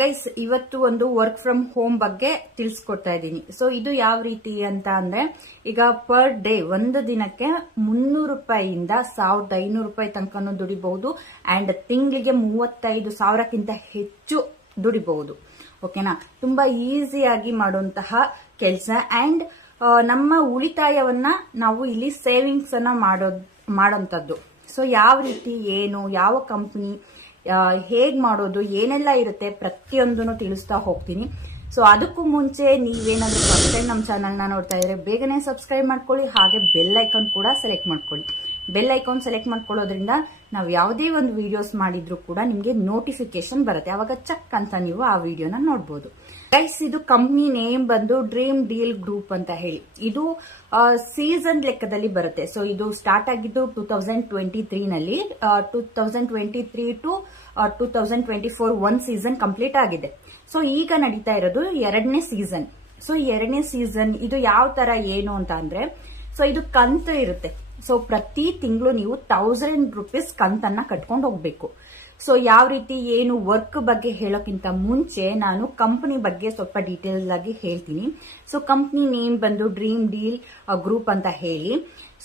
Guys, ಇವತ್ತು ಒಂದು work from home ಬಗ್ಗೆ ತಿಳಿಸ್ಕೊಡ್ತಾ ಇದ್ದೀನಿ. ಸೊ ಇದು ಯಾವ ರೀತಿ ಅಂತ ಅಂದ್ರೆ, ಈಗ ಪರ್ ಡೇ ಒಂದು ದಿನಕ್ಕೆ 300 ರೂಪಾಯಿಯಿಂದ 1500 ರೂಪಾಯಿ ತನಕನೂ ದುಡಿಬಹುದು. ಅಂಡ್ ತಿಂಗಳಿಗೆ 35,000ಕ್ಕಿಂತ ಹೆಚ್ಚು ದುಡಿಬಹುದು. ಓಕೆನಾ? ತುಂಬಾ ಈಸಿಯಾಗಿ ಮಾಡುವಂತಹ ಕೆಲಸ. ಅಂಡ್ ನಮ್ಮ ಉಳಿತಾಯವನ್ನ ನಾವು ಇಲ್ಲಿ ಸೇವಿಂಗ್ಸ್ ಅನ್ನ ಮಾಡೋಂಥದ್ದು. ಸೊ ಯಾವ ರೀತಿ, ಏನು, ಯಾವ ಕಂಪನಿ, ಹೇಗ್ ಮಾಡೋದು, ಏನೆಲ್ಲ ಇರುತ್ತೆ ಪ್ರತಿಯೊಂದನ್ನು ತಿಳಿಸ್ತಾ ಹೋಗ್ತೀನಿ. ಸೊ ಅದಕ್ಕೂ ಮುಂಚೆ ನೀವೇನಾದ್ರೂ ಫಸ್ಟ್ ಟೈಮ್ ನಮ್ಮ ಚಾನಲ್ನ ನೋಡ್ತಾ ಇದ್ರೆ ಬೇಗನೆ ಸಬ್ಸ್ಕ್ರೈಬ್ ಮಾಡ್ಕೊಳ್ಳಿ. ಹಾಗೆ ಬೆಲ್ ಐಕಾನ್ ಕೂಡ ಸೆಲೆಕ್ಟ್ ಮಾಡ್ಕೊಳ್ಳಿ. ಬೆಲ್ ಐಕಾನ್ ಸೆಲೆಕ್ಟ್ ಮಾಡ್ಕೊಳ್ಳೋದ್ರಿಂದ ನಾವು ಯಾವುದೇ ಒಂದು ವಿಡಿಯೋಸ್ ಮಾಡಿದ್ರು ಕೂಡ ನಿಮಗೆ ನೋಟಿಫಿಕೇಶನ್ ಬರುತ್ತೆ. ಅವಾಗ ಚಕ್ ಅಂತ ನೀವು ಆ ವಿಡಿಯೋನ ನೋಡ್ಬೋದು. ಗೈಸ್, ಇದು ಕಂಪ್ನಿ ನೇಮ್ ಬಂದು ಡ್ರೀಮ್ ಡೀಲ್ ಗ್ರೂಪ್ ಅಂತ ಹೇಳಿ. ಇದು ಸೀಸನ್ ಲೆಕ್ಕದಲ್ಲಿ ಬರುತ್ತೆ. ಸೊ ಇದು ಸ್ಟಾರ್ಟ್ ಆಗಿದ್ದು 2023 ನಲ್ಲಿ. 2023 ಟು 2024 1 ಸೀಸನ್ ಕಂಪ್ಲೀಟ್ ಆಗಿದೆ. ಸೊ ಈಗ ನಡೀತಾ ಇರೋದು 2ನೇ ಸೀಸನ್. ಸೊ 2ನೇ ಸೀಸನ್ ಇದು ಯಾವ ತರ ಏನು ಅಂತ ಅಂದ್ರೆ, ಸೊ ಇದು ಕಂತು ಇರುತ್ತೆ. ಸೊ ಪ್ರತಿ ತಿಂಗಳು ನೀವು 1000 ರೂಪೀಸ್ ಕಂತನ್ನ ಕಟ್ಕೊಂಡು ಹೋಗ್ಬೇಕು. ಸೊ ಯಾವ ರೀತಿ, ಏನು, ವರ್ಕ್ ಬಗ್ಗೆ ಹೇಳೋಕ್ಕಿಂತ ಮುಂಚೆ ನಾನು ಕಂಪನಿ ಬಗ್ಗೆ ಸ್ವಲ್ಪ ಡೀಟೇಲ್ ಆಗಿ ಹೇಳ್ತೀನಿ. ಸೊ ಕಂಪನಿ ನೇಮ್ ಬಂದು ಡ್ರೀಮ್ ಡೀಲ್ ಗ್ರೂಪ್ ಅಂತ ಹೇಳಿ.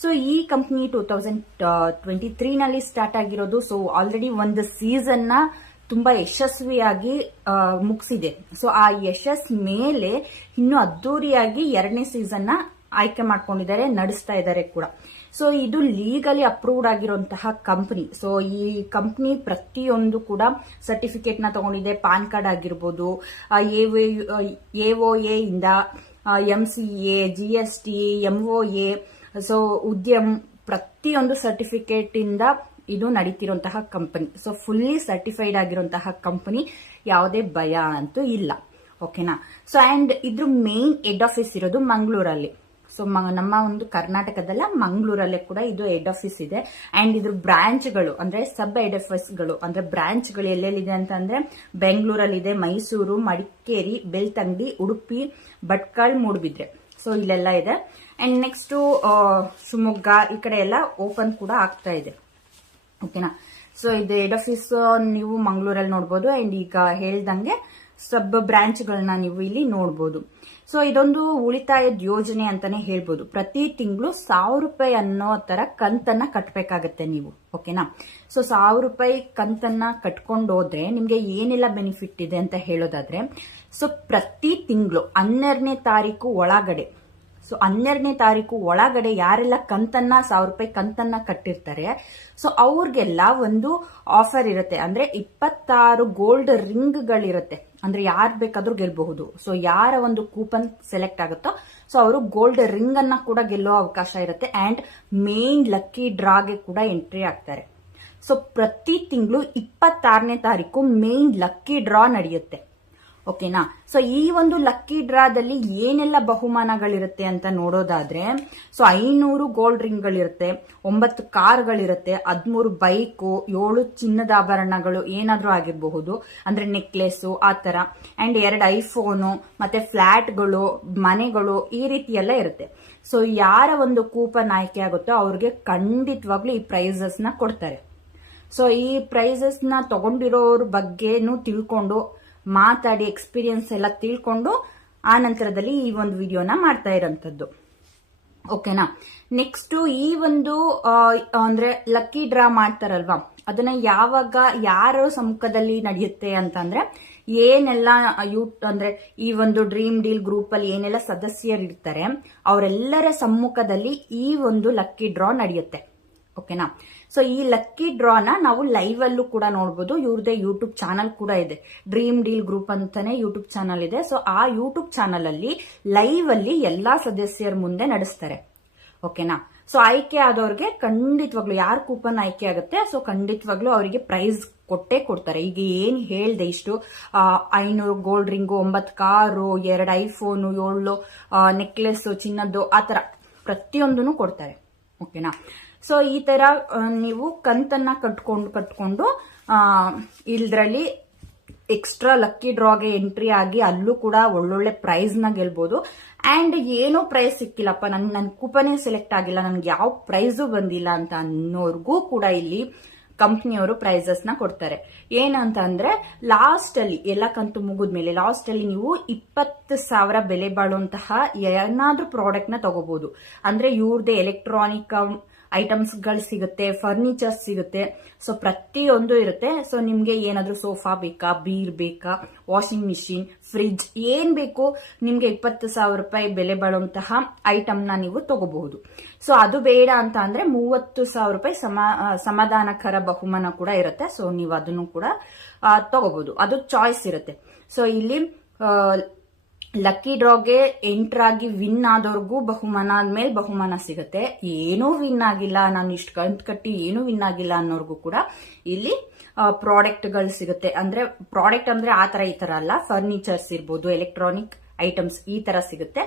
ಸೊ ಈ ಕಂಪನಿ 2023 ನಲ್ಲಿ ಸ್ಟಾರ್ಟ್ ಆಗಿರೋದು. ಸೊ ಆಲ್ರೆಡಿ ಒಂದು ಸೀಸನ್ ನ ತುಂಬಾ ಯಶಸ್ವಿಯಾಗಿ ಮುಗಿಸಿದೆ. ಸೊ ಆ ಯಶಸ್ ಮೇಲೆ ಇನ್ನು ಅದ್ದೂರಿಯಾಗಿ 2ನೇ ಸೀಸನ್ ನ ಆಯ್ಕೆ ಮಾಡ್ಕೊಂಡಿದ್ದಾರೆ, ನಡೆಸ್ತಾ ಇದ್ದಾರೆ ಕೂಡ. ಸೊ ಇದು ಲೀಗಲಿ ಅಪ್ರೂವ್ಡ್ ಆಗಿರುವಂತಹ ಕಂಪನಿ. ಸೊ ಈ ಕಂಪನಿ ಪ್ರತಿಯೊಂದು ಕೂಡ ಸರ್ಟಿಫಿಕೇಟ್ ನ ತಗೊಂಡಿದೆ. ಪಾನ್ ಕಾರ್ಡ್ ಆಗಿರ್ಬೋದು, AOA ಇಂದ MCA, GST, MOA, ಸೊ ಉದ್ಯಮ್, ಪ್ರತಿಯೊಂದು ಸರ್ಟಿಫಿಕೇಟ್ ಇಂದ ಇದು ನಡೀತಿರುವಂತಹ ಕಂಪನಿ. ಸೊ ಫುಲ್ಲಿ ಸರ್ಟಿಫೈಡ್ ಆಗಿರುವಂತಹ ಕಂಪನಿ. ಯಾವುದೇ ಭಯ ಅಂತೂ ಇಲ್ಲ. ಓಕೆನಾ? ಸೊ ಅಂಡ್ ಇದ್ರ ಮೇನ್ ಹೆಡ್ ಆಫೀಸ್ ಇರೋದು ಮಂಗಳೂರಲ್ಲಿ. ಸೊ ನಮ್ಮ ಒಂದು ಕರ್ನಾಟಕದಲ್ಲ, ಮಂಗಳೂರಲ್ಲೇ ಕೂಡ ಇದು ಹೆಡ್ ಆಫೀಸ್ ಇದೆ. ಅಂಡ್ ಇದ್ರ ಬ್ರಾಂಚ್ಗಳು ಅಂದ್ರೆ ಸಬ್ ಹೆಡ್ ಆಫೀಸ್ಗಳು ಅಂದ್ರೆ ಬ್ರಾಂಚ್ಗಳು ಎಲ್ಲೆಲ್ಲಿದೆ ಅಂತಂದ್ರೆ, ಬೆಂಗಳೂರಲ್ಲಿದೆ, ಮೈಸೂರು, ಮಡಿಕೇರಿ, ಬೆಳ್ತಂಗಡಿ, ಉಡುಪಿ, ಭಟ್ಕಳ, ಮೂಡುಬಿದ್ರೆ. ಸೊ ಇಲ್ಲೆಲ್ಲ ಇದೆ. ಅಂಡ್ ನೆಕ್ಸ್ಟ್ ಶಿವಮೊಗ್ಗ, ಈ ಕಡೆ ಎಲ್ಲ ಓಪನ್ ಕೂಡ ಆಗ್ತಾ ಇದೆ. ಓಕೆನಾ? ಸೊ ಇದು ಹೆಡ್ ಆಫೀಸ್ ನೀವು ಮಂಗಳೂರಲ್ಲಿ ನೋಡ್ಬೋದು. ಅಂಡ್ ಈಗ ಹೇಳ್ದಂಗೆ ಸಬ್ ಬ್ರಾಂಚ್ಗಳನ್ನ ನೀವು ಇಲ್ಲಿ ನೋಡ್ಬೋದು. ಸೊ ಇದೊಂದು ಉಳಿತಾಯದ ಯೋಜನೆ ಅಂತಾನೆ ಹೇಳ್ಬೋದು. ಪ್ರತಿ ತಿಂಗಳು 1000 ರೂಪಾಯಿ ಅನ್ನೋ ತರ ಕಂತನ್ನ ಕಟ್ಟಬೇಕಾಗತ್ತೆ ನೀವು. ಓಕೆನಾ? ಸೊ 1000 ರೂಪಾಯಿ ಕಂತನ್ನ ಕಟ್ಕೊಂಡು ಹೋದ್ರೆ ನಿಮ್ಗೆ ಏನೆಲ್ಲ ಬೆನಿಫಿಟ್ ಇದೆ ಅಂತ ಹೇಳೋದಾದ್ರೆ, ಸೊ ಪ್ರತಿ ತಿಂಗಳು 12ನೇ ತಾರೀಕು ಒಳಗಡೆ, ಸೊ 12ನೇ ತಾರೀಕು ಒಳಗಡೆ ಯಾರೆಲ್ಲ ಕಂತನ್ನ 1000 ರೂಪಾಯಿ ಕಂತನ್ನ ಕಟ್ಟಿರ್ತಾರೆ, ಸೊ ಅವ್ರಿಗೆಲ್ಲ ಒಂದು ಆಫರ್ ಇರುತ್ತೆ. ಅಂದ್ರೆ 26 ಗೋಲ್ಡ್ ರಿಂಗ್ಗಳಿರುತ್ತೆ. ಅಂದ್ರೆ ಯಾರು ಬೇಕಾದ್ರೂ ಗೆಲ್ಬಹುದು. ಸೊ ಯಾರ ಒಂದು ಕೂಪನ್ ಸೆಲೆಕ್ಟ್ ಆಗುತ್ತೋ ಸೊ ಅವರು ಗೋಲ್ಡ್ ರಿಂಗ್ ಅನ್ನ ಕೂಡ ಗೆಲ್ಲೋ ಅವಕಾಶ ಇರುತ್ತೆ. ಅಂಡ್ ಮೇನ್ ಲಕ್ಕಿ ಡ್ರಾಗೆ ಕೂಡ ಎಂಟ್ರಿ ಆಗ್ತಾರೆ. ಸೊ ಪ್ರತಿ ತಿಂಗಳು 26ನೇ ತಾರೀಕು ಮೇನ್ ಲಕ್ಕಿ ಡ್ರಾ ನಡೆಯುತ್ತೆ. ಓಕೆನಾ? ಸೊ ಈ ಒಂದು ಲಕ್ಕಿ ಡ್ರಾದಲ್ಲಿ ಏನೆಲ್ಲ ಬಹುಮಾನಗಳಿರುತ್ತೆ ಅಂತ ನೋಡೋದಾದ್ರೆ, ಸೊ 500 ಗೋಲ್ಡ್ ರಿಂಗ್ಗಳಿರುತ್ತೆ, 9 ಕಾರ್ಗಳಿರುತ್ತೆ, 13 ಬೈಕು, 7 ಚಿನ್ನದ ಆಭರಣಗಳು ಏನಾದ್ರೂ ಆಗಿರಬಹುದು, ಅಂದ್ರೆ ನೆಕ್ಲೆಸ್ ಆ ತರ, ಅಂಡ್ 2 ಐಫೋನು, ಮತ್ತೆ ಫ್ಲಾಟ್ಗಳು, ಮನೆಗಳು, ಈ ರೀತಿ ಎಲ್ಲ ಇರುತ್ತೆ. ಸೊ ಯಾರ ಒಂದು ಕೂಪನ್ ಆಯ್ಕೆ ಆಗುತ್ತೋ ಅವ್ರಿಗೆ ಖಂಡಿತವಾಗ್ಲೂ ಈ ಪ್ರೈಸಸ್ ನ ಕೊಡ್ತಾರೆ. ಸೊ ಈ ಪ್ರೈಸಸ್ ನ ತಗೊಂಡಿರೋರ ಬಗ್ಗೆನೂ ತಿಳ್ಕೊಂಡು ಮಾತಾಡಿ ಎಕ್ಸ್ಪೀರಿಯನ್ಸ್ ಎಲ್ಲ ತಿಳ್ಕೊಂಡು ಆ ನಂತರದಲ್ಲಿ ಈ ಒಂದು ವಿಡಿಯೋನ ಮಾಡ್ತಾ ಇರೋಂಥದ್ದು. ಓಕೆನಾ? ನೆಕ್ಸ್ಟ್ ಈ ಒಂದು ಅಂದ್ರೆ ಲಕ್ಕಿ ಡ್ರಾ ಮಾಡ್ತಾರಲ್ವಾ, ಅದನ್ನ ಯಾವಾಗ ಯಾರ ಸಮ್ಮುಖದಲ್ಲಿ ನಡೆಯುತ್ತೆ ಅಂತಂದ್ರೆ, ಏನೆಲ್ಲ ಅಂದ್ರೆ ಈ ಒಂದು ಡ್ರೀಮ್ ಡೀಲ್ ಗ್ರೂಪ್ ಅಲ್ಲಿ ಏನೆಲ್ಲ ಸದಸ್ಯರು ಇರ್ತಾರೆ ಅವರೆಲ್ಲರ ಸಮ್ಮುಖದಲ್ಲಿ ಈ ಒಂದು ಲಕ್ಕಿ ಡ್ರಾ ನಡೆಯುತ್ತೆ. ಓಕೆನಾ? ಸೊ ಈ ಲಕ್ಕಿ ಡ್ರಾನ ನಾವು ಲೈವ್ ಅಲ್ಲೂ ಕೂಡ ನೋಡಬಹುದು. ಇವ್ರದೇ ಯೂಟ್ಯೂಬ್ ಚಾನಲ್ ಕೂಡ ಇದೆ, ಡ್ರೀಮ್ ಡೀಲ್ ಗ್ರೂಪ್ ಅಂತಾನೆ ಯೂಟ್ಯೂಬ್ ಚಾನಲ್ ಇದೆ. ಸೊ ಆ ಯೂಟ್ಯೂಬ್ ಚಾನಲ್ ಅಲ್ಲಿ ಲೈವ್ ಅಲ್ಲಿ ಎಲ್ಲಾ ಸದಸ್ಯರ ಮುಂದೆ ನಡೆಸ್ತಾರೆ. ಓಕೆನಾ? ಸೊ ಆಯ್ಕೆ ಆದವ್ರಿಗೆ ಖಂಡಿತವಾಗ್ಲು ಯಾರು ಕೂಪನ್ ಆಯ್ಕೆ ಆಗುತ್ತೆ ಸೊ ಖಂಡಿತವಾಗ್ಲು ಅವರಿಗೆ ಪ್ರೈಸ್ ಕೊಟ್ಟೇ ಕೊಡ್ತಾರೆ. ಈಗ ಏನ್ ಹೇಳ್ದೆ, ಇಷ್ಟು 500 gold ring, 9 car, 2 iPhone, 7 necklace ಚಿನ್ನದ್ದು, ಆತರ ಪ್ರತಿಯೊಂದನ್ನು ಕೊಡ್ತಾರೆ. ಓಕೆನಾ? ಸೊ ಈ ತರ ನೀವು ಕಂತನ್ನ ಕಟ್ಕೊಂಡು ಇದ್ರಲ್ಲಿ ಎಕ್ಸ್ಟ್ರಾ ಲಕ್ಕಿ ಡ್ರಾಗೆ ಎಂಟ್ರಿ ಆಗಿ ಅಲ್ಲೂ ಕೂಡ ಒಳ್ಳೊಳ್ಳೆ ಪ್ರೈಸ್ ನ ಗೆಲ್ಬಹುದು. ಅಂಡ್ ಏನೋ ಪ್ರೈಸ್ ಸಿಕ್ಕಿಲ್ಲಪ್ಪ, ನನ್ ಕೂಪನೇ ಸೆಲೆಕ್ಟ್ ಆಗಿಲ್ಲ, ನನ್ಗೆ ಯಾವ ಪ್ರೈಸು ಬಂದಿಲ್ಲ ಅಂತ ಅನ್ನೋರ್ಗೂ ಕೂಡ ಇಲ್ಲಿ ಕಂಪ್ನಿಯವರು ಪ್ರೈಸಸ್ ನ ಕೊಡ್ತಾರೆ. ಏನಂತ ಅಂದ್ರೆ ಲಾಸ್ಟ್ ಅಲ್ಲಿ ಎಲ್ಲ ಕಂತು ಮುಗಿದ್ಮೇಲೆ ಲಾಸ್ಟ್ ಅಲ್ಲಿ ನೀವು 20,000 ಬೆಲೆ ಬಾಳುವಂತಹ ಏನಾದ್ರೂ ಪ್ರಾಡಕ್ಟ್ ನ ತಗೋಬಹುದು. ಅಂದ್ರೆ ಇವ್ರದೇ ಎಲೆಕ್ಟ್ರಾನಿಕ್ ಐಟಮ್ಸ್ ಗಳು ಸಿಗುತ್ತೆ, ಫರ್ನಿಚರ್ಸ್ ಸಿಗುತ್ತೆ, ಸೊ ಪ್ರತಿಯೊಂದು ಇರುತ್ತೆ. ಸೊ ನಿಮ್ಗೆ ಏನಾದ್ರೂ ಸೋಫಾ ಬೇಕಾ, ಬೀರ್ ಬೇಕಾ, ವಾಷಿಂಗ್ ಮಿಷಿನ್, ಫ್ರಿಡ್ಜ್ ಏನ್ ಬೇಕು ನಿಮ್ಗೆ 20,000 ರೂಪಾಯಿ ಬೆಲೆ ಬಾಳುವಂತಹ ಐಟಮ್ ನ ನೀವು ತಗೋಬಹುದು. ಸೊ ಅದು ಬೇಡ ಅಂತ ಅಂದ್ರೆ 30,000 ರೂಪಾಯಿ ಸಮಾಧಾನಕರ ಬಹುಮಾನ ಕೂಡ ಇರುತ್ತೆ. ಸೊ ನೀವು ಅದನ್ನು ಕೂಡ ತಗೋಬಹುದು, ಅದು ಚಾಯ್ಸ್ ಇರುತ್ತೆ. ಸೊ ಇಲ್ಲಿ ಲಕ್ಕಿ ಡ್ರಾಗೆ ಎಂಟರ್ ಆಗಿ ವಿನ್ ಆದವ್ರಿಗೂ ಬಹುಮಾನ ಆದ್ಮೇಲೆ ಬಹುಮಾನ ಸಿಗುತ್ತೆ. ಏನೂ ವಿನ್ ಆಗಿಲ್ಲ, ನಾನು ಇಷ್ಟು ಕಂತು ಕಟ್ಟಿ ಏನೂ ವಿನ್ ಆಗಿಲ್ಲ ಅನ್ನೋರ್ಗೂ ಕೂಡ ಇಲ್ಲಿ ಪ್ರಾಡಕ್ಟ್ ಗಳು ಸಿಗುತ್ತೆ. ಅಂದ್ರೆ ಪ್ರಾಡಕ್ಟ್ ಅಂದ್ರೆ ಆ ತರ ಈ ತರ ಅಲ್ಲ, ಫರ್ನಿಚರ್ಸ್ ಇರ್ಬೋದು, ಎಲೆಕ್ಟ್ರಾನಿಕ್ ಐಟಮ್ಸ್ ಈ ತರ ಸಿಗುತ್ತೆ.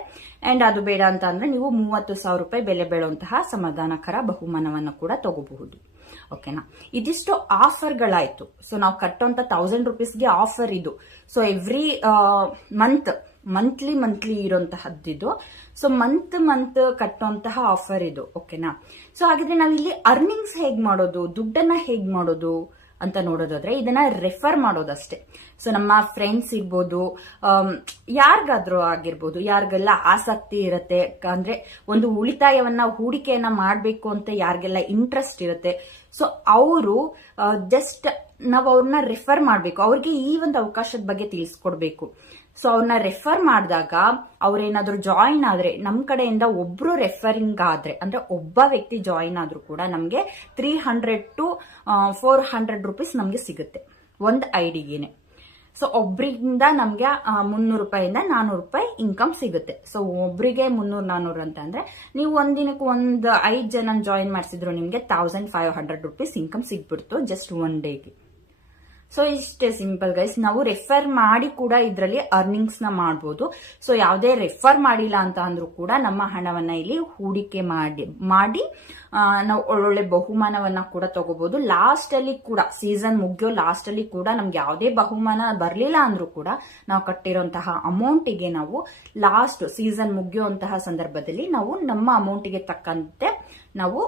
ಅಂಡ್ ಅದು ಬೇಡ ಅಂತ ಅಂದ್ರೆ ನೀವು 30,000 ರೂಪಾಯಿ ಬೆಲೆ ಬಾಳುವಂತಹ ಸಮಾಧಾನಕರ ಬಹುಮಾನವನ್ನು ಕೂಡ ತಗೋಬಹುದು. ಓಕೆನಾ, ಇದಿಷ್ಟು ಆಫರ್ಗಳಾಯ್ತು. ಸೊ ನಾವು ಕಟ್ಟುವಂತ 1000 ರುಪೀಸ್ಗೆ ಆಫರ್ ಇದು. ಸೊ ಎವ್ರಿ ಮಂತ್ಲಿ ಇರುವಂತಹದ್ದು. ಸೊ ಮಂತ್ ಕಟ್ಟುವಂತಹ ಆಫರ್ ಇದು. ಓಕೆನಾ, ಸೊ ಹಾಗಿದ್ರೆ ನಾವಿಲ್ಲಿ ಅರ್ನಿಂಗ್ಸ್ ಹೇಗ್ ಮಾಡೋದು, ದುಡ್ಡನ್ನ ಹೇಗ್ ಮಾಡೋದು ಅಂತ ನೋಡೋದಾದ್ರೆ ಇದನ್ನ ರೆಫರ್ ಮಾಡೋದಷ್ಟೇ. ಸೊ ನಮ್ಮ ಫ್ರೆಂಡ್ಸ್ ಇರ್ಬೋದು, ಯಾರಿಗಾದ್ರೂ ಆಗಿರ್ಬೋದು, ಯಾರಿಗೆಲ್ಲ ಆಸಕ್ತಿ ಇರುತ್ತೆ ಅಂದ್ರೆ ಒಂದು ಉಳಿತಾಯವನ್ನ ಹೂಡಿಕೆಯನ್ನ ಮಾಡಬೇಕು ಅಂತ ಯಾರಿಗೆಲ್ಲ ಇಂಟ್ರೆಸ್ಟ್ ಇರುತ್ತೆ, ಸೊ ಅವರು ಜಸ್ಟ್ ನಾವು ಅವ್ರನ್ನ ರೆಫರ್ ಮಾಡಬೇಕು, ಅವ್ರಿಗೆ ಈ ಒಂದು ಅವಕಾಶದ ಬಗ್ಗೆ ತಿಳಿಸ್ಕೊಡ್ಬೇಕು. ಸೊ ಅವ್ರನ್ನ ರೆಫರ್ ಮಾಡಿದಾಗ ಅವ್ರೇನಾದ್ರೂ ಜಾಯಿನ್ ಆದ್ರೆ ನಮ್ ಕಡೆಯಿಂದ ಒಬ್ರು ರೆಫರಿಂಗ್ ಆದ್ರೆ ಅಂದ್ರೆ ಒಬ್ಬ ವ್ಯಕ್ತಿ ಜಾಯಿನ್ ಆದ್ರೂ ಕೂಡ ನಮ್ಗೆ 300 to 400 ರುಪೀಸ್ ನಮ್ಗೆ ಸಿಗುತ್ತೆ ಒಂದ್ ಐಡಿಗೆನೆ. ಸೊ ಒಬ್ರಿಂದ ನಮ್ಗೆ 300 ರೂಪಾಯಿಂದ 400 ರೂಪಾಯಿ ಇನ್ಕಮ್ ಸಿಗುತ್ತೆ. ಸೊ ಒಬ್ರಿಗೆ 300-400 ಅಂತ ಅಂದ್ರೆ ನೀವು ಒಂದಿನಕ್ಕೆ 5 ಜನ ಜಾಯಿನ್ ಮಾಡಿಸಿದ್ರು ನಿಮ್ಗೆ 1500 ರುಪೀಸ್ ಇನ್ಕಮ್ ಸಿಗ್ಬಿಡ್ತು ಜಸ್ಟ್ ಒನ್ ಡೇಗೆ. ಸೊ ಇಷ್ಟೇ ಸಿಂಪಲ್ ಗೈಸ್. ನಾವು ರೆಫರ್ ಮಾಡಿ ಕೂಡ ಇದರಲ್ಲಿ ಅರ್ನಿಂಗ್ಸ್ ನ ಮಾಡಬಹುದು. ಸೊ ಯಾವುದೇ ರೆಫರ್ ಮಾಡಿಲ್ಲ ಅಂತ ಅಂದ್ರೂ ಕೂಡ ನಮ್ಮ ಹಣವನ್ನ ಇಲ್ಲಿ ಹೂಡಿಕೆ ಮಾಡಿ ನಾವು ಒಳ್ಳೊಳ್ಳೆ ಬಹುಮಾನವನ್ನ ಕೂಡ ತಗೋಬಹುದು. ಲಾಸ್ಟ್ ಅಲ್ಲಿ ಕೂಡ ಸೀಸನ್ ಮುಗಿಯೋ ಲಾಸ್ಟ್ ಅಲ್ಲಿ ಕೂಡ ನಮ್ಗೆ ಯಾವುದೇ ಬಹುಮಾನ ಬರ್ಲಿಲ್ಲ ಅಂದ್ರೂ ಕೂಡ ನಾವು ಕಟ್ಟಿರುವಂತಹ ಅಮೌಂಟಿಗೆ ನಾವು ಲಾಸ್ಟ್ ಸೀಸನ್ ಮುಗಿಯುವಂತಹ ಸಂದರ್ಭದಲ್ಲಿ ನಾವು ನಮ್ಮ ಅಮೌಂಟಿಗೆ ತಕ್ಕಂತೆ ನಾವು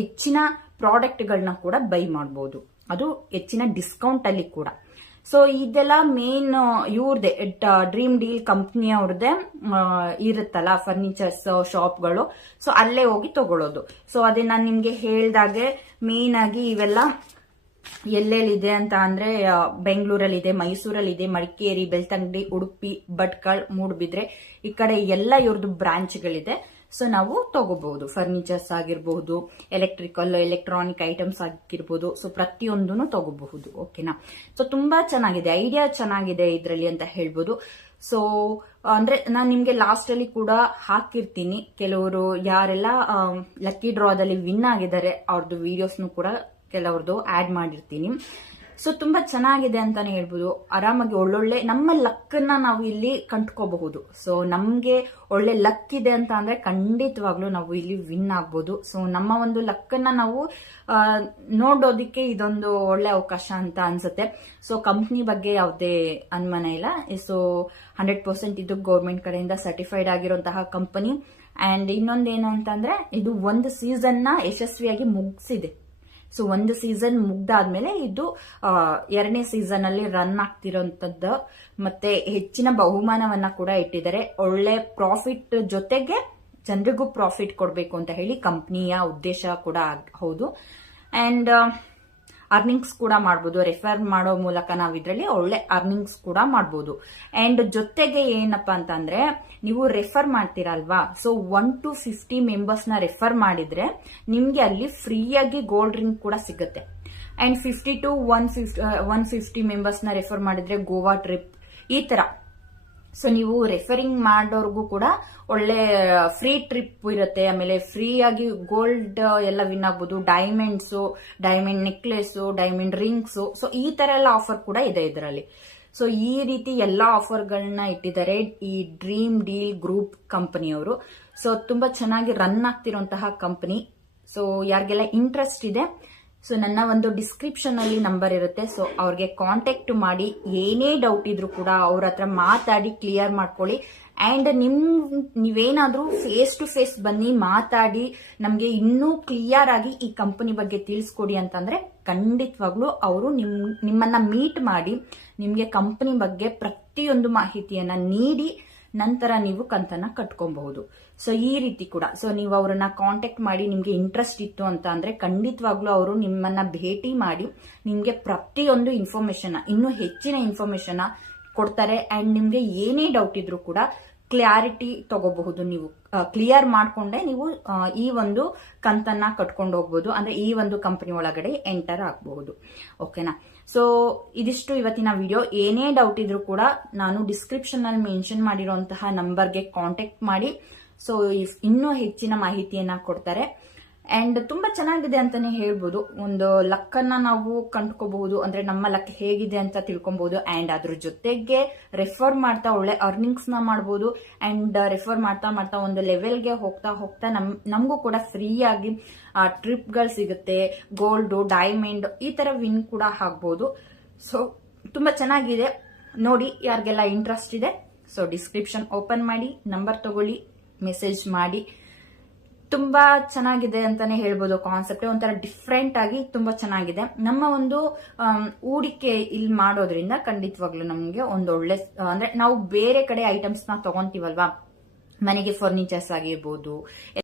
ಹೆಚ್ಚಿನ ಪ್ರಾಡಕ್ಟ್ ಗಳನ್ನ ಕೂಡ ಬೈ ಮಾಡಬಹುದು, ಅದು ಹೆಚ್ಚಿನ ಡಿಸ್ಕೌಂಟ್ ಅಲ್ಲಿ ಕೂಡ. ಸೊ ಇದೆಲ್ಲ ಮೇನ್ ಇವ್ರದೇ ಡ್ರೀಮ್ ಡೀಲ್ ಕಂಪ್ನಿ ಅವ್ರದ್ದೇ ಇರುತ್ತಲ್ಲ ಫರ್ನಿಚರ್ಸ್ ಶಾಪ್ಗಳು. ಸೊ ಅಲ್ಲೇ ಹೋಗಿ ತಗೊಳ್ಳೋದು. ಸೊ ಅದೇ ನಾನು ನಿಮ್ಗೆ ಹೇಳ್ದಾಗೆ ಮೇನ್ ಆಗಿ ಇವೆಲ್ಲ ಎಲ್ಲೆಲ್ಲಿದೆ ಅಂತ ಅಂದ್ರೆ ಬೆಂಗಳೂರಲ್ಲಿ ಇದೆ, ಮೈಸೂರಲ್ಲಿ ಇದೆ, ಮಡಿಕೇರಿ, ಬೆಳ್ತಂಗಡಿ, ಉಡುಪಿ, ಭಟ್ಕಳ, ಮೂಡಬಿದ್ರೆ ಈ ಕಡೆ ಎಲ್ಲ ಇವ್ರದ್ದು ಬ್ರಾಂಚ್ಗಳಿದೆ. ಸೊ ನಾವು ತಗೋಬಹುದು, ಫರ್ನಿಚರ್ಸ್ ಆಗಿರಬಹುದು, ಎಲೆಕ್ಟ್ರಾನಿಕ್ ಐಟಮ್ಸ್ ಆಗಿರ್ಬೋದು. ಸೊ ಪ್ರತಿಯೊಂದನ್ನು ತಗೋಬಹುದು. ಓಕೆನಾ, ಸೊ ತುಂಬಾ ಚೆನ್ನಾಗಿದೆ, ಐಡಿಯಾ ಚೆನ್ನಾಗಿದೆ ಇದರಲ್ಲಿ ಅಂತ ಹೇಳ್ಬೋದು. ಸೊ ಅಂದ್ರೆ ನಾನು ನಿಮ್ಗೆ ಲಾಸ್ಟ್ ಅಲ್ಲಿ ಕೂಡ ಹಾಕಿರ್ತೀನಿ, ಕೆಲವರು ಯಾರೆಲ್ಲ ಲಕ್ಕಿ ಡ್ರಾದಲ್ಲಿ ವಿನ್ ಆಗಿದ್ದಾರೆ ಅವ್ರದ್ದು ವಿಡಿಯೋಸ್ನು ಕೂಡ ಕೆಲವ್ರದ್ದು ಆಡ್ ಮಾಡಿರ್ತೀನಿ. ಸೊ ತುಂಬಾ ಚೆನ್ನಾಗಿದೆ ಅಂತಾನೆ ಹೇಳ್ಬೋದು. ಆರಾಮಾಗಿ ಒಳ್ಳೊಳ್ಳೆ ನಮ್ಮ ಲಕ್ಕನ್ನ ನಾವು ಇಲ್ಲಿ ಕಂಡ್ಕೋಬಹುದು. ಸೊ ನಮ್ಗೆ ಒಳ್ಳೆ ಲಕ್ ಇದೆ ಅಂತ ಅಂದ್ರೆ ಖಂಡಿತವಾಗ್ಲೂ ನಾವು ಇಲ್ಲಿ ವಿನ್ ಆಗ್ಬೋದು. ಸೊ ನಮ್ಮ ಒಂದು ಲಕ್ಕನ್ನ ನಾವು ನೋಡೋದಿಕ್ಕೆ ಇದೊಂದು ಒಳ್ಳೆ ಅವಕಾಶ ಅಂತ ಅನ್ಸುತ್ತೆ. ಸೊ ಕಂಪ್ನಿ ಬಗ್ಗೆ ಯಾವುದೇ ಅನುಮಾನ ಇಲ್ಲ. ಸೊ 100% ಇದು ಗೌರ್ಮೆಂಟ್ ಕಡೆಯಿಂದ ಸರ್ಟಿಫೈಡ್ ಆಗಿರುವಂತಹ ಕಂಪನಿ. ಅಂಡ್ ಇನ್ನೊಂದೇನು ಅಂತಂದ್ರೆ ಇದು ಒಂದು ಸೀಸನ್ ನ ಯಶಸ್ವಿಯಾಗಿ ಮುಗಿಸಿದೆ. ಸೊ ಒಂದು ಸೀಸನ್ ಮುಗ್ದಾದ್ಮೇಲೆ ಇದು 2ನೇ ಸೀಸನ್ ಅಲ್ಲಿ ರನ್ ಆಗ್ತಿರೋಂಥದ್ದು. ಮತ್ತೆ ಹೆಚ್ಚಿನ ಬಹುಮಾನವನ್ನ ಕೂಡ ಇಟ್ಟಿದ್ದಾರೆ. ಒಳ್ಳೆ ಪ್ರಾಫಿಟ್ ಜೊತೆಗೆ ಜನರಿಗೂ ಪ್ರಾಫಿಟ್ ಕೊಡಬೇಕು ಅಂತ ಹೇಳಿ ಕಂಪ್ನಿಯ ಉದ್ದೇಶ ಕೂಡ ಹೌದು. ಅಂಡ್ ಅರ್ನಿಂಗ್ಸ್ ಕೂಡ ಮಾಡಬಹುದು. ರೆಫರ್ ಮಾಡೋ ಮೂಲಕ ನಾವು ಇದರಲ್ಲಿ ಒಳ್ಳೆ ಅರ್ನಿಂಗ್ಸ್ ಕೂಡ ಮಾಡಬಹುದು. ಅಂಡ್ ಜೊತೆಗೆ ಏನಪ್ಪಾ ಅಂತಂದ್ರೆ ನೀವು ರೆಫರ್ ಮಾಡ್ತೀರಲ್ವಾ, ಸೊ 1 to 50 ಮೆಂಬರ್ಸ್ ನ ರೆಫರ್ ಮಾಡಿದ್ರೆ ನಿಮ್ಗೆ ಅಲ್ಲಿ ಫ್ರೀಯಾಗಿ ಗೋಲ್ಡ್ ರಿಂಗ್ ಕೂಡ ಸಿಗುತ್ತೆ. ಅಂಡ್ 50 to 150 ಮೆಂಬರ್ಸ್ ನ ರೆಫರ್ ಮಾಡಿದ್ರೆ ಗೋವಾ ಟ್ರಿಪ್ ಈ ತರ. ಸೊ ನೀವು ರೆಫರಿಂಗ್ ಮಾಡೋರ್ಗೂ ಕೂಡ ಒಳ್ಳೆ ಫ್ರೀ ಟ್ರಿಪ್ ಇರುತ್ತೆ. ಆಮೇಲೆ ಫ್ರೀ ಆಗಿ ಗೋಲ್ಡ್ ಎಲ್ಲ ವಿನ್ ಆಗ್ಬೋದು, diamond necklace, diamond rings. So ಈ ತರ ಎಲ್ಲ ಆಫರ್ ಕೂಡ ಇದೆ ಇದರಲ್ಲಿ. ಸೊ ಈ ರೀತಿ ಎಲ್ಲಾ ಆಫರ್ಗಳನ್ನ ಇಟ್ಟಿದ್ದಾರೆ ಈ ಡ್ರೀಮ್ ಡೀಲ್ ಗ್ರೂಪ್ ಕಂಪನಿಯವರು. ಸೊ ತುಂಬಾ ಚೆನ್ನಾಗಿ ರನ್ ಆಗ್ತಿರುವಂತಹ ಕಂಪನಿ. ಸೊ ಯಾರಿಗೆಲ್ಲ ಇಂಟ್ರೆಸ್ಟ್ ಇದೆ ಸೊ ನನ್ನ ಒಂದು ಡಿಸ್ಕ್ರಿಪ್ಷನ್ ಅಲ್ಲಿ ನಂಬರ್ ಇರುತ್ತೆ. ಸೊ ಅವ್ರಿಗೆ ಕಾಂಟ್ಯಾಕ್ಟ್ ಮಾಡಿ ಏನೇ ಡೌಟ್ ಇದ್ರು ಕೂಡ ಅವ್ರ ಹತ್ರ ಮಾತಾಡಿ ಕ್ಲಿಯರ್ ಮಾಡ್ಕೊಳ್ಳಿ. ಅಂಡ್ ನೀವೇನಾದ್ರೂ ಫೇಸ್ ಟು ಫೇಸ್ ಬನ್ನಿ ಮಾತಾಡಿ ನಮ್ಗೆ ಇನ್ನೂ ಕ್ಲಿಯರ್ ಆಗಿ ಈ ಕಂಪನಿ ಬಗ್ಗೆ ತಿಳಿಸ್ಕೊಡಿ ಅಂತಂದ್ರೆ ಖಂಡಿತವಾಗ್ಲೂ ಅವರು ನಿಮ್ಮನ್ನ ಮೀಟ್ ಮಾಡಿ ನಿಮ್ಗೆ ಕಂಪನಿ ಬಗ್ಗೆ ಪ್ರತಿಯೊಂದು ಮಾಹಿತಿಯನ್ನ ನೀಡಿ ನಂತರ ನೀವು ಕಂತನ್ನ ಕಟ್ಕೊಬಹುದು. ಸೊ ಈ ರೀತಿ ಕೂಡ ಸೊ ನೀವು ಅವರನ್ನ ಕಾಂಟ್ಯಾಕ್ಟ್ ಮಾಡಿ ನಿಮ್ಗೆ ಇಂಟ್ರೆಸ್ಟ್ ಇತ್ತು ಅಂತ ಅಂದ್ರೆ ಖಂಡಿತವಾಗ್ಲೂ ಅವರು ನಿಮ್ಮನ್ನ ಭೇಟಿ ಮಾಡಿ ನಿಮ್ಗೆ ಪ್ರತಿಯೊಂದು ಇನ್ಫಾರ್ಮೇಶನ್ ಇನ್ನೂ ಹೆಚ್ಚಿನ ಇನ್ಫಾರ್ಮೇಶನ್ ಕೊಡ್ತಾರೆ. ಅಂಡ್ ನಿಮ್ಗೆ ಏನೇ ಡೌಟ್ ಇದ್ರೂ ಕೂಡ ಕ್ಲಾರಿಟಿ ತಗೋಬಹುದು. ನೀವು ಕ್ಲಿಯರ್ ಮಾಡ್ಕೊಂಡೆ ನೀವು ಈ ಒಂದು ಕಂತನ್ನ ಕಟ್ಕೊಂಡು ಹೋಗ್ಬೋದು. ಅಂದ್ರೆ ಈ ಒಂದು ಕಂಪನಿ ಒಳಗಡೆ ಎಂಟರ್ ಆಗಬಹುದು. ಓಕೆನಾ? ಸೊ ಇದಿಷ್ಟು ಇವತ್ತಿನ ವಿಡಿಯೋ. ಏನೇ ಡೌಟ್ ಇದ್ರೂ ಕೂಡ ನಾನು ಡಿಸ್ಕ್ರಿಪ್ಷನ್ ಅಲ್ಲಿ ಮೆನ್ಷನ್ ಮಾಡಿರುವಂತಹ ನಂಬರ್ಗೆ ಕಾಂಟ್ಯಾಕ್ಟ್ ಮಾಡಿ. ಸೊ ಇನ್ನೂ ಹೆಚ್ಚಿನ ಮಾಹಿತಿಯನ್ನ ಕೊಡ್ತಾರೆ. ಅಂಡ್ ತುಂಬಾ ಚೆನ್ನಾಗಿದೆ ಅಂತಾನೆ ಹೇಳ್ಬೋದು. ಒಂದು ಲಕ್ ಅನ್ನ ನಾವು ಕಂಡ್ಕೋಬಹುದು, ಅಂದ್ರೆ ನಮ್ಮ ಲಕ್ ಹೇಗಿದೆ ಅಂತ ತಿಳ್ಕೊಬಹುದು. ಅಂಡ್ ಅದ್ರ ಜೊತೆಗೆ ರೆಫರ್ ಮಾಡ್ತಾ ಒಳ್ಳೆ ಅರ್ನಿಂಗ್ಸ್ ನ ಮಾಡಬಹುದು. ಅಂಡ್ ರೆಫರ್ ಮಾಡ್ತಾ ಮಾಡ್ತಾ ಒಂದು ಲೆವೆಲ್ಗೆ ಹೋಗ್ತಾ ಹೋಗ್ತಾ ನಮಗೂ ಕೂಡ ಫ್ರೀ ಆಗಿ ಟ್ರಿಪ್ ಗಳು ಸಿಗುತ್ತೆ. ಗೋಲ್ಡ್, ಡೈಮಂಡ್ ಈ ತರ ವಿನ್ ಕೂಡ ಆಗ್ಬಹುದು. ಸೊ ತುಂಬಾ ಚೆನ್ನಾಗಿದೆ ನೋಡಿ. ಯಾರಿಗೆಲ್ಲ ಇಂಟ್ರೆಸ್ಟ್ ಇದೆ ಸೊ ಡಿಸ್ಕ್ರಿಪ್ಷನ್ ಓಪನ್ ಮಾಡಿ, ನಂಬರ್ ತಗೊಳ್ಳಿ, ಮೆಸೇಜ್ ಮಾಡಿ. ತುಂಬಾ ಚೆನ್ನಾಗಿದೆ ಅಂತಾನೆ ಹೇಳ್ಬೋದು. ಕಾನ್ಸೆಪ್ಟ್ ಒಂಥರ ಡಿಫ್ರೆಂಟ್ ಆಗಿ ತುಂಬಾ ಚೆನ್ನಾಗಿದೆ. ನಮ್ಮ ಒಂದು ಹೂಡಿಕೆ ಇಲ್ಲಿ ಮಾಡೋದ್ರಿಂದ ಖಂಡಿತವಾಗ್ಲೂ ನಮ್ಗೆ ಒಂದು ಒಳ್ಳೆ, ಅಂದ್ರೆ ನಾವು ಬೇರೆ ಕಡೆ ಐಟಮ್ಸ್ ನ ತಗೊಂತೀವಲ್ವಾ, ಮನೆಗೆ ಫರ್ನಿಚರ್ಸ್ ಆಗಿರ್ಬೋದು,